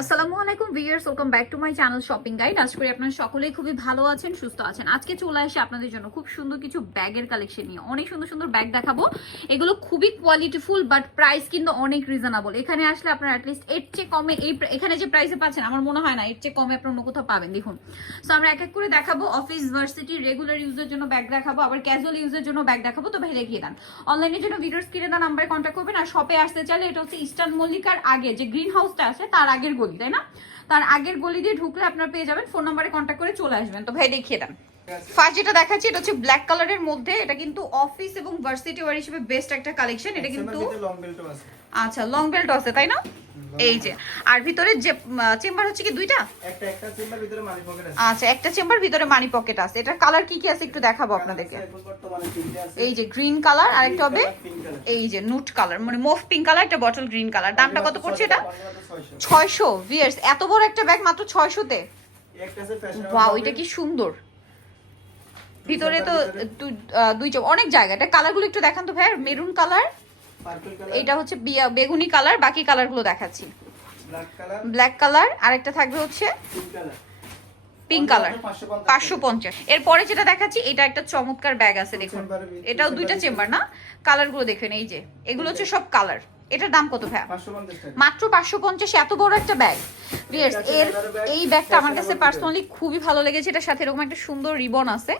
আসসালামু আলাইকুম viewers, welcome back to my channel shopping guide. আশা করি আপনারা সকলেই খুবই ভালো আছেন, সুস্থ আছেন। আজকে চলে আসি আপনাদের জন্য খুব সুন্দর কিছু ব্যাগের কালেকশন নিয়ে। অনেক সুন্দর সুন্দর ব্যাগ দেখাবো। এগুলো খুবই কোয়ালিটিফুল, বাট প্রাইস কিন্তু অনেক রিজনেবল। এখানে আসলে আপনারা অ্যাটলিস্ট এর চেয়ে কমে এখানে যে প্রাইসে পাচ্ছেন আমার মনে হয় না এর চেয়ে কমে আপনারা অন্য কোথাও পাবেন। দেখুন, সো আমরা এক এক করে দেখাবো। অফিস, ভার্সিটি, রেগুলার ইউজের জন্য ব্যাগ দেখাবো, আবার ক্যাজুয়াল ইউজের জন্য ব্যাগ দেখাবো। তো ভাই দেখিয়ে দেন। অনলাইনের জন্য ভিডিওর স্ক্রিনে দেওয়া নাম্বারে কন্ট্যাক্ট করবেন। আর শপে আসতে চাইলে এটা হচ্ছে ইস্টার্ন মল্লিকার আগে যে গ্রিন হাউসটা আছে তার আগের গলি, তাই না? তার আগের গলি দিয়ে ঢুকলে আপনারা পেয়ে যাবেন। ফোন নাম্বারে কন্ট্যাক্ট করে চলে আসবেন। তো ভাই দেখিয়ে দেন। ফার্স্ট যেটা দেখাচ্ছি এটা হচ্ছে ব্ল্যাক কালারের মধ্যে। এটা কিন্তু অফিস এবং ভার্সিটি ওয়্যার হিসেবে বেস্ট একটা কালেকশন। এটা কিন্তু আচ্ছা, লং বেল্ট আছে তাই না? এই যে, আর ভিতরে যে চেম্বার হচ্ছে কি দুইটা? একটা চেম্বার ভিতরে মানি পকেট আছে। আচ্ছা, একটা চেম্বার ভিতরে মানি পকেট আছে। এটার কালার কি কি আছে একটু দেখাবো আপনাদেরকে। এই যে গ্রিন কালার, আর একটা হবে এই যে নুট কালার, মানে মুভ পিঙ্ক কালার, একটা বটল গ্রিন কালার। দামটা কত পড়ছে এটা? 600 ভিউয়ার্স, এত বড় একটা ব্যাগ মাত্র 600 তে। ওয়াও, এটা কি সুন্দর। ভিতরে তো দুই অনেক জায়গা। এটা কালারগুলো একটু দেখান তো ভাই। মেরুন কালার, এটা হচ্ছে বেগুনি কালার, বাকি কালারগুলো দেখাচ্ছি। ব্ল্যাক কালার, আরেকটা থাকবে হচ্ছে পিঙ্ক কালার, 550। এরপরে যেটা দেখাচ্ছি এটা একটা চমৎকার ব্যাগ আছে, দেখুন। এটাও দুইটা চেম্বার না? কালারগুলো দেখেন, এই যে এগুলো হচ্ছে সব কালার। এটার দাম কত ভাই? মাত্র 550। এত বড় একটা ব্যাগ। এর এই ব্যাগটা আমার কাছে পার্সোনালি খুবই ভালো লেগেছে। এটার সাথে এরকম একটা সুন্দর রিবন আছে,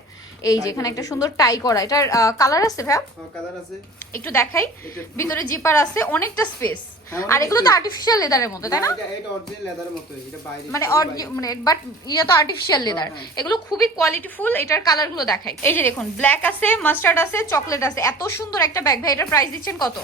এই যে এখানে একটা সুন্দর টাই করা। এটার কালার আছে ভাই? কালার আছে, একটু দেখাই। ভিতরে জিপার আছে, অনেকটা স্পেস। আর এগুলো তো আর্টিফিশিয়াল লেদারের মতো, তাই না? এটা অরিজিনাল লেদারের মতো, এটা বাইরে মানে বাট এটা তো আর্টিফিশিয়াল লেদার। এগুলো খুবই কোয়ালিটিফুল। এটার কালারগুলো দেখাই। এই যে দেখুন, ব্ল্যাক আছে, মাস্টার্ড আছে, চকলেট আছে। এত সুন্দর একটা ব্যাগ ভাই। এটার প্রাইস দিচ্ছেন কত?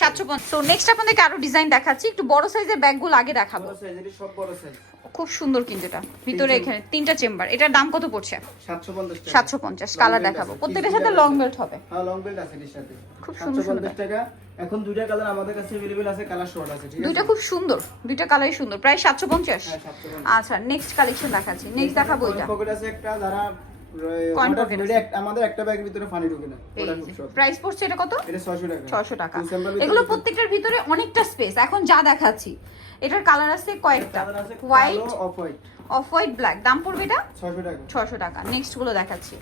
750। তো নেক্সট আপনাদেরকে আরো ডিজাইন দেখাচ্ছি। একটু বড় সাইজের ব্যাগগুলো আগে দেখাবো। বড় সাইজ, এটা সব বড় সাইজ। খুব সুন্দর কিন্তু এটা। ভিতরে এখানে তিনটা চেম্বার। এটার দাম কত পড়ছে? 750 টাকা। 750। কালার দেখাবো। প্রত্যেকটার সাথে লং বেল্ট হবে। হ্যাঁ, লং বেল্ট আছে এর সাথে। খুব সুন্দর সুন্দর 750 টাকা। এখন দুইটা কালার আমাদের কাছে अवेलेबल আছে, কালার শর্ট আছে, ঠিক আছে? দুইটা খুব সুন্দর, দুইটা কালারই সুন্দর। প্রায় 750। হ্যাঁ, 750। আচ্ছা, নেক্সট কালেকশন দেখাচ্ছি। নেক্সট দেখাবো এটা। পকেট আছে একটা, যারা কয়েন পকেট আছে। আমাদের একটা ব্যাগের ভিতরে পানি ঢোকে না। ওটা খুব শর্ট। প্রাইস পড়ছে এটা কত? এটা 600 টাকা। 600 টাকা। এগুলো প্রত্যেকটার ভিতরে অনেকটা স্পেস। এখন যা দেখাচ্ছি এটার কালার আছে কয়েকটা, white, off white, off white, black. দাম পড়বে এটা 600 টাকা। 600 টাকা। নেক্সট গুলো দেখাচ্ছি।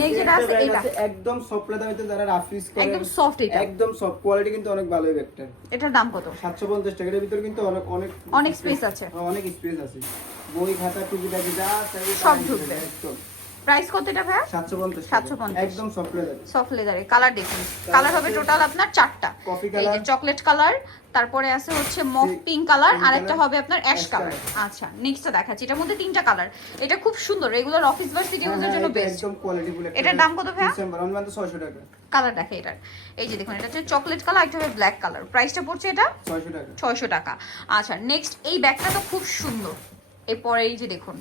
নেক্সট যেটা আছে এটা একদম সফট লেদার ভিতরে, যারা রাফ ইউজ করে একদম সফট। এটা একদম সফট, কোয়ালিটি কিন্তু অনেক ভালো এই ব্যাগটার। এটার দাম কত? 750 টাকা। এর ভিতরে কিন্তু অনেক অনেক অনেক স্পেস আছে। অনেক স্পেস আছে। বই খাতা টুকিটাকি যা চাইবে সব ঢুকবে। প্রাইস কত এটা ভাই? 750 750। একদম সফট লেদার। সফট লেদারের। কালার দেখুন, কালার হবে টোটাল আপনার 4টা। কফি এই কালার, যে চকলেট কালার, তারপরে আছে হচ্ছে মফ পিঙ্ক কালার, আর একটা হবে আপনার অ্যাশ কালার। আচ্ছা, নেক্সটটা দেখাচ্ছি। এটার মধ্যে তিনটা কালার। এটা খুব সুন্দর, রেগুলার অফিস ভার্সিটি ইউজের জন্য বেস্ট। একদম কোয়ালিটিফুল। এটার দাম কত ভাই? ডিসেম্বর অনলাইন 600 টাকা। কালার দেখে এটার। এই যে দেখুন, এটা হচ্ছে চকলেট কালার, একটা হবে ব্ল্যাক কালার। প্রাইসটা পড়ছে এটা 600 টাকা। 600 টাকা। আচ্ছা, নেক্সট এই ব্যাগটা তো খুব সুন্দর। এরপরে এই যে দেখুন,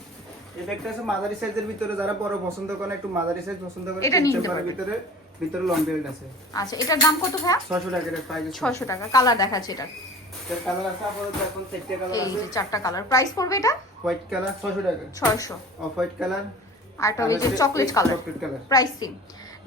এই ব্যাগটা আছে মাঝারি সাইজের ভিতরে, যারা বড় পছন্দ করে, একটু মাঝারি সাইজ পছন্দ করে, এটা নিতে চেম্বারের পারবে। ভিতরে লং বেল্ট আছে। আচ্ছা, এটার দাম কত ভাই? 600 টাকা এর প্রাইস। 600 টাকা। কালার দেখাচ্ছে এটার। এর কালার আছে আপাতত এখন 4টা কালার এই আছে। যে 4টা কালার। প্রাইস পড়বে এটা হোয়াইট কালার 600 টাকা। 600। অফ হোয়াইট কালার, আর এটা হচ্ছে chocolate colour. Chocolate colour. Price same.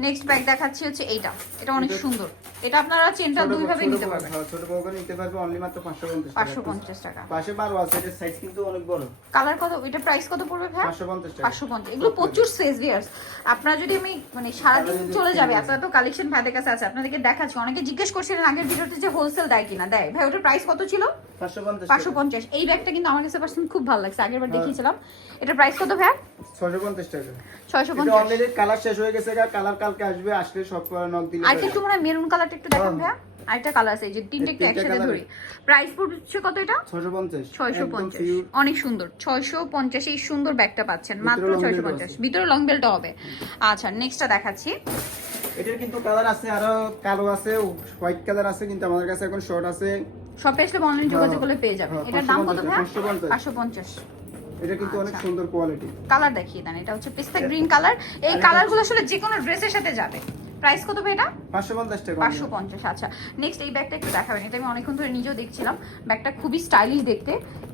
Next bag দেখাচ্ছি হচ্ছে এইটা। এটা অনেক সুন্দর। এটা আপনারা চেনটা দুই ভাবে নিতে পারবেন। ছোট বড় করে নিতে পারবে, অনলি মাত্র 550 টাকা। 550 টাকা। পাশে 12 আছে, এর সাইজ কিন্তু অনেক বড়। কালার কত? এটা প্রাইস কত পড়বে ভাই? 550 টাকা। 550। এগুলো প্রচুর সেজ ভিয়ার্স। আপনারা যদি আমি মানে সারাদিন চলে যাবে, এত এত কালেকশন ভাইদের কাছে আছে। আপনাদেরকে দেখাচ্ছি। অনেকে জিজ্ঞেস করছিলেন আগের ভিডিওতে যে হোলসেল দেয় কিনা। দেয় ভাই। ওটার প্রাইস কত ছিল? 550 550। এই ব্যাগটা কিন্তু আমার কাছে পার্সোনালি খুব ভালো লাগছে, আগেরবার দেখিয়েছিলাম। এটার প্রাইস কত ভাই? 650 টাকা। 650। এটা অলরেডি কালার শেষ হয়ে গেছে, কালার কালকে আসবে, আসলে সব নক দিলে। আর একটু মনে হয় মেরুন কালারটা একটু দেখেন ভাই। আরেকটা কালার আছে, এই যে তিনটে একটু একসাথে ধরি। প্রাইস পড়ছে কত এটা? 650। 650। অনেক সুন্দর। 650 এই সুন্দর ব্যাগটা পাচ্ছেন মাত্র 650। ভিতরে লং বেল্টও হবে। আচ্ছা, নেক্সটটা দেখাচ্ছি। এটার কিন্তু কালার আছে, আরো কালো আছে, হোয়াইট কালার আছে, কিন্তু আমাদের কাছে এখন শর্ট আছে। শপে আসলে অনলাইন যোগাযোগ করলে পেয়ে যাবেন। এটার দাম কত ভাই? 550। এটা কিন্তু অনেক সুন্দর কোয়ালিটি। কালার দেখিয়ে দেন। এটা হচ্ছে পিস্তা গ্রিন কালার। এই কালারগুলো আসলে যে কোনো ড্রেসের সাথে যাবে। প্রাইস কত ভাই এটা? 550 টাকা। 550। আচ্ছা নেক্সট এই ব্যাগটা একটু দেখাবেন, এটা আমি অনেকক্ষণ ধরে নিজেও দেখছিলাম, ব্যাগটা খুবই স্টাইলিশ দেখতে।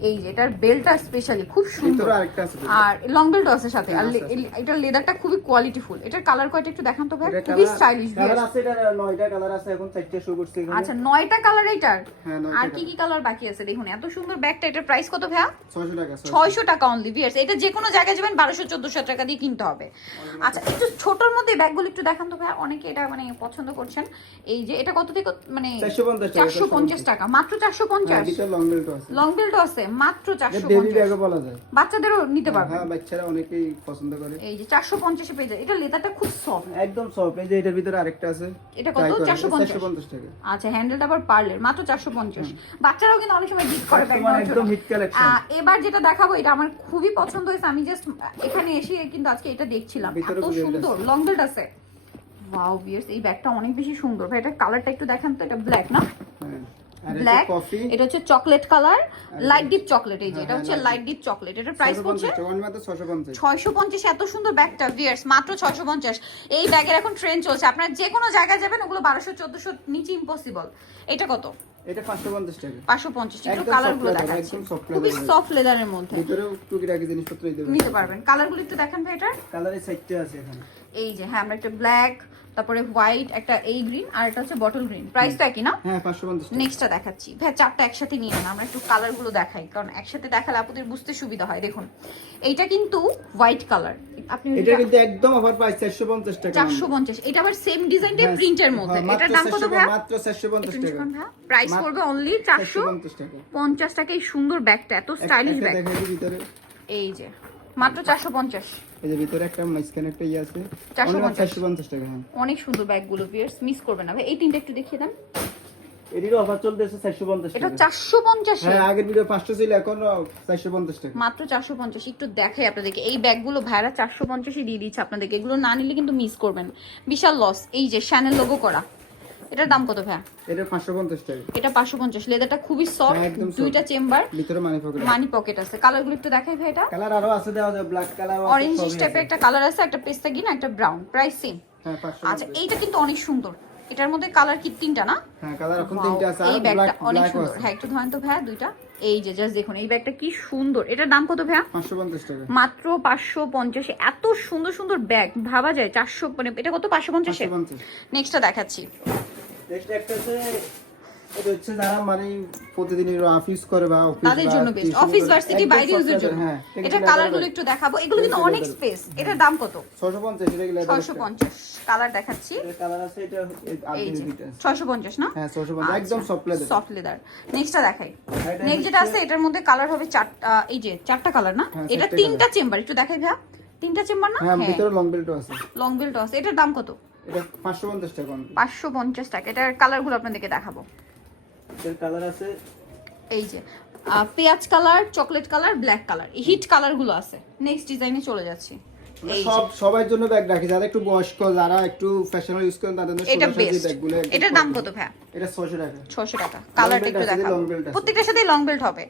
এই যে এটার বেল্টটা স্পেশালি খুব সুন্দর, ভিতরে আরেকটা আছে, আর লং বেল্টও আছে সাথে, আর হ্যাঁ, আছে। এটার লেদারটা খুবই কোয়ালিটিফুল। এটার কালার কয়টা একটু দেখান তো ভাই, খুবই স্টাইলিশ। কালার আছে, এটা 9টা কালার আছে, এখন 4টা শো করছে এখানে। আচ্ছা 9টা কালার এইটার, হ্যাঁ 9টা। আর কি কি কালার বাকি আছে দেখুন, এত সুন্দর ব্যাগটা। এটার প্রাইস কত ভাইয়া? 600 টাকা। 600 টাকা অনলি ভিউয়ার্স। এটা যে কোনো জায়গায় যাবেন 1200-1400 টাকা দিয়ে কিনতে হবে। আচ্ছা একটু ছোটর মধ্যে ব্যাগগুলো একটু দেখান তো ভাইয়া, অনেকে এটা মানে পছন্দ করছেন। এই যে এটা কত থেকে মানে 450 টাকা, মাত্র 450। ভিতরে লং বেল্ট আছে, লং বেল্টও আছে মাত্র বেবি 450। ব্যাগও বলা যায়, বাচ্চাদেরও নিতে পারবেন। হ্যাঁ বাচ্চারা অনেকেই পছন্দ করে। এই যে 450 এ পেয়ে যায়। এটা লেদারটা খুব সফট, একদম সফট। এই যে এটার ভিতরে আরেকটা আছে, এটা কত? 450 টাকা। আচ্ছা হ্যান্ডেলটা আবার পার্লের, মাত্র 450। বাচ্চারাও কিন্তু অনেক সময় গিফট করে ব্যাগ। একদম হিট কালেকশন। এবার যেটা দেখাবো এটা আমার খুবই পছন্দ হয়েছে, আমি জাস্ট এখানে এসে কিন্তু আজকে এটা দেখছিলাম, ভিতরে এত সুন্দর লং বেল্ট আছে। ওয়াও ভিউয়ার্স, এই ব্যাগটা অনেক বেশি সুন্দর ভাই। এটা কালারটা একটু দেখান তো, এটা ব্ল্যাক না? ব্ল্যাক, এটা হচ্ছে chocolate colour, light deep chocolate. এই যে এটা হচ্ছে লাইট ডিপ চকলেট। এটার প্রাইস হচ্ছে 650। এত সুন্দর ব্যাগটা ভিউয়ার্স, মাত্র 650। এই ব্যাগের এখন ট্রেন্ড চলছে, আপনারা যে কোনো জায়গায় যাবেন ওগুলো 1200-1400 নিচে ইম্পসিবল। এটা কত? এটা 550 টাকা। 550। একটু একদম কালারগুলো soft leather, দেখাচ্ছি, একদম soft খুবই leather। সফট লেদারের মধ্যে, ভিতরেও টুকিটাকি জিনিসপত্র নিতে পারবেন। কালারগুলো একটু দেখান ভাই এটার। কালারে 4টা আছে এখানে। এই যে হ্যাঁ, আমরা একটা ব্ল্যাক, তারপরে হোয়াইট, একটা এই গ্রিন, আর এটা হচ্ছে বটল গ্রিন। প্রাইস তো একই না? হ্যাঁ 550 টাকা। নেক্সটটা দেখাচ্ছি ভাই, চারটা একসাথে নিয়ে নেন, আমরা একটু কালারগুলো দেখাই, কারণ একসাথে দেখালে আপনাদের বুঝতে সুবিধা হয়। দেখুন এইটা কিন্তু হোয়াইট কালার, আপনি এটা কিন্তু একদম অফার প্রাইস 450 টাকা। 450। এটা আবার সেম ডিজাইনটা প্রিন্টের মধ্যে। এটার দাম কত ভাই? মাত্র 450 টাকা। প্রাইস পড়বে অনলি 450 টাকা। এই সুন্দর ব্যাগটা, এত স্টাইলিশ ব্যাগ। দেখাই দিই ভিতরে। এই যে মাত্র 450। এই যে ভিতরে একটা মাঝখানে একটা ইয়ে আছে, 450 টাকা। হ্যাঁ অনেক সুন্দর ব্যাগগুলো ভিউয়ার্স, মিস করবেন না ভাই। এই তিনটা একটু দেখিয়ে দেন। এদিকে অফার চলতেছে 450 এটা টাকা। 450 এ? হ্যাঁ আগের ভিডিও 500 ছিল, এখন 450 টাকা। মাত্র 450। একটু দেখাই আপনাদেরকে এই ব্যাগগুলো ভাইরা 450 এ দিয়ে দিচ্ছে আপনাদেরকে। এগুলো না নিলে কিন্তু মিস করবেন, বিশাল লস। এই যে শ্যানেল লোগো করা, এটার দাম কত ভাই? এটা 550 টাকা। এটা 550। লেদারটা খুবই সফট, হ্যাঁ, একদম soft। দুইটা চেম্বার, ভিতরে মানি পকেট আছে। কালারগুলো একটু দেখাই ভাই। এটা কালার আরো আছে, দেওয়া যায় ব্ল্যাক কালার, অরেঞ্জ টাইপের একটা কালার আছে, একটা পেস্তা গ্রিন, একটা ব্রাউন। Price same. হ্যাঁ 550। আচ্ছা এইটা কিন্তু অনেক সুন্দর। এটার মধ্যে কালার কি তিনটা না? হ্যাঁ কালার এখন Wow, 3টা আছে, আর এই ব্যাগটা ব্ল্যাক অনেক ব্ল্যাক সুন্দর। আছে। হ্যাঁ একটু ধরেন তো ভাইয়া দুইটা। এই যে জাস্ট দেখুন এই ব্যাগটা কি সুন্দর। এটার দাম কত ভাইয়া? 550 টাকা। মাত্র 550। এত সুন্দর সুন্দর ব্যাগ ভাবা যায় 400, মানে এটা কত? 550 এ। 550। নেক্সটটা দেখাচ্ছি। নেক্সট একটা আছে, এটা হচ্ছে যারা মানে প্রতিদিনের অফিস করে বা অফিস, তাদের জন্য বেস্ট, অফিস ভার্সিটি বাইরে ইউজের জন্য। হ্যাঁ এটা কালারগুলো একটু দেখাবো, এগুলো কিন্তু অনেক স্পেস। এটার দাম কত? 650। এটা কি 650। কালার দেখাচ্ছি। এর কালার আছে, এটা এই যে আলটিমেট আছে। 650 না? হ্যাঁ 650 একদম সফট লেদার। Soft leather. নেক্সটটা দেখাই। এটা নেক্সট যেটা আছে এটার মধ্যে কালার হবে চারটা। এই যে চারটা কালার না? হ্যাঁ, এটা চারটে তিনটা চেম্বার। একটু দেখাই ভাইয়া, তিনটা চেম্বার না? হ্যাঁ হ্যাঁ ভিতরে লং বেল্টও আছে। লং বেল্ট আছে। এটার দাম কত? এটা 550 টাকা। 550 টাকা। এটার কালারগুলো আপনাদেরকে দেখাবো। এর কালার আছে এই যে পেঁয়াজ colour, chocolate colour, black colour, হিট কালারগুলো আছে। নেক্সট ডিজাইনে চলে যাচ্ছি। এই সব সবার জন্য ব্যাগ রাখি, যারা একটু বয়স্ক, যারা একটু ফ্যাশনাল ইউজ করেন তাদের জন্য এটা সোজা বেস্ট। ব্যাগগুলো। এটার দাম কত ভাইয়া? এটা 600 টাকা। 600 টাকা। কালারটা একটু belt আছে, দেখাবো। long belt আছে। প্রত্যেকটার সাথে লং বেল্ট হবে।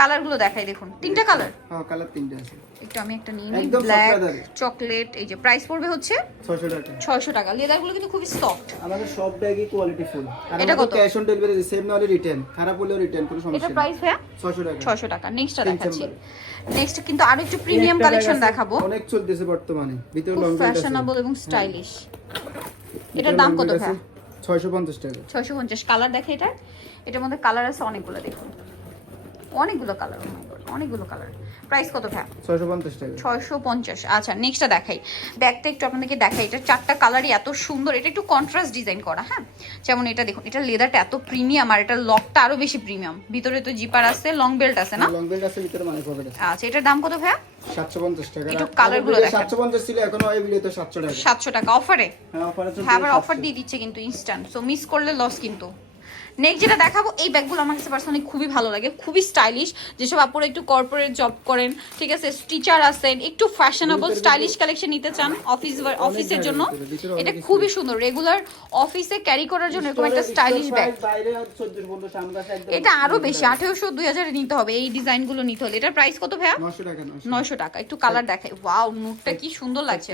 কালারগুলো দেখাই দেখুন, তিনটা কালার। হ্যাঁ কালার 3টা আছে। একটু আমি একটা নিয়ে নিই। একদম soft ব্ল্যাক, leather। চকলেট। এই যে প্রাইস পড়বে হচ্ছে 600 টাকা। 600 টাকা। লেদারগুলো কিন্তু খুবই সফট। আমাদের সব ব্যাগই কোয়ালিটি ফুল। আর এটা আমাদের কত? ক্যাশ অন ডেলিভারি, সেম না হলে রিটার্ন, খারাপ হলেও রিটার্ন, কোনো সমস্যা এটা নেই। প্রাইস ভাইয়া 600 টাকা। 600 টাকা। নেক্সটটা তিন দেখাচ্ছি। চেম্বার। নেক্সট কিন্তু আরো একটু প্রিমিয়াম এই একটা কালেকশন bag আছে, দেখাবো, অনেক চলতেছে বর্তমানে। ভিতরে খুব লং বেল্ট আছে, ফ্যাশনেবল এবং স্টাইলিশ। ভিতরে এটার দাম long কত belt আছে, ভাইয়া? 650 টাকা। 650। কালার দেখে এটা, এটার মধ্যে কালার আছে অনেকগুলো। দেখুন অনেকগুলো কালার, অনেকগুলো কালার। প্রাইস কত ভাইয়া? 650 টাকা। 650। আচ্ছা নেক্সটটা দেখাই। ব্যাগটা একটু আপনাদেরকে দেখাই। এটা চারটা কালারই এত সুন্দর। এটা একটু কন্ট্রাস্ট ডিজাইন করা। হ্যাঁ যেমন এটা দেখুন, এটা লেদারটা এত প্রিমিয়াম, আর এটা লকটা আরো বেশি প্রিমিয়াম। ভিতরে তো জিপার আছে, লং বেল্ট আছে না? লং বেল্ট আছে, ভিতরে মানি পকেট আছে। আচ্ছা এটার দাম কত ভাইয়া? 750 টাকা। একটু কালারগুলো দেখান। 750 ছিল, এখন এই ভিডিওতে 700 টাকা। 700 টাকা অফারে। হ্যাঁ অফারে চলছে। হ্যাঁ আবার অফার দিয়ে দিচ্ছে কিন্তু ইনস্ট্যান্ট, সো মিস করলে লস কিন্তু। নেক্সট যেটা দেখাবো, এই ব্যাগগুলো আমার কাছে পার্সোনালি খুবই ভালো লাগে, খুবই স্টাইলিশ। যেসব আপুরা একটু কর্পোরেট জব করেন, ঠিক আছে, টিচার আছেন, একটু ফ্যাশনেবল স্টাইলিশ কালেকশন নিতে চান অফিসের জন্য, এটা খুবই সুন্দর। রেগুলার অফিসে ক্যারি করার জন্য এরকম একটা স্টাইলিশ ব্যাগ। এটা আরো বেশি, 1800 2000 নিতে হবে এই ডিজাইনগুলো নিতে হলে। এটার প্রাইস কত ভাইয়া? 900 টাকা। একটু কালার দেখাই, ওয়াও নুটটা কি সুন্দর লাগছে।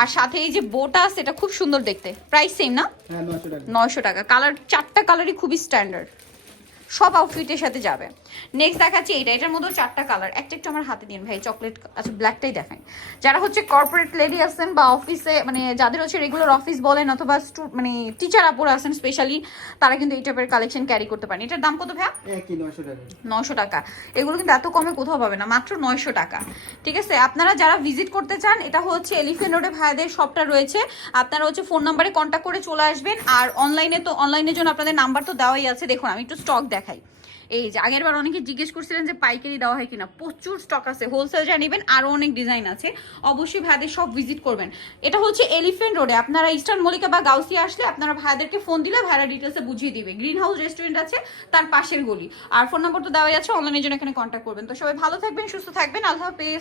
আর সাথে এই যে বোটা আছে, এটা খুব সুন্দর দেখতে। প্রাইস সেম না? 900 টাকা। কালার 4টা কালারই খুবই স্ট্যান্ডার্ড, সব আউটফিটের সাথে যাবে। নেক্সট দেখাচ্ছি এটার মধ্যেও 4টা কালার। একটা একটু আমার হাতে দিন ভাই, চকলেট, আচ্ছা ব্ল্যাকটাই দেখাই। যারা হচ্ছে কর্পোরেট লেডি আছেন বা অফিসে, মানে যাদের হচ্ছে রেগুলার অফিস বলেন অথবা মানে টিচার আপুরা আছেন স্পেশালি, তারা কিন্তু এই টাইপের কালেকশন ক্যারি করতে পারেন। এটার দাম কত ভাইয়া? 900 টাকা। এগুলো কিন্তু এত কমে কোথাও পাবে না, মাত্র 900 টাকা। ঠিক আছে, আপনারা যারা ভিজিট করতে চান, এটা হচ্ছে এলিফ্যান্ট রোডে ভাইয়াদের শপটা রয়েছে। আপনারা হচ্ছে ফোন নাম্বারে কন্ট্যাক্ট করে চলে আসবেন। আর অনলাইনে তো, অনলাইনের জন্য আপনাদের নাম্বার তো দেওয়াই আছে। দেখুন আমি একটু স্টক দেখাই। এই যে আগের বার অনেকে জিজ্ঞেস করছিলেন যে পাইকারি দেওয়া হয় কিনা, প্রচুর স্টক আছে। হোলসেল যা নেবেন আরো অনেক ডিজাইন আছে, অবশ্যই ভাইদের সব ভিজিট করবেন। এটা হচ্ছে এলিফ্যান্ট রোডে, আপনারা ইস্টার্ন মল্লিকা বা গাউসিয়া আসলে আপনারা ভাইদেরকে ফোন দিলে ভাইরা ডিটেলসে বুঝিয়ে দিবে। গ্রিন হাউস রেস্টুরেন্ট আছে তার পাশের গলি। আর ফোন নাম্বার তো দেওয়াই আছে, অনলাইনের জন্য এখানে কন্ট্যাক্ট করবেন। তো সবাই ভালো থাকবেন, সুস্থ থাকবেন, আল্লাহ হাফেজ।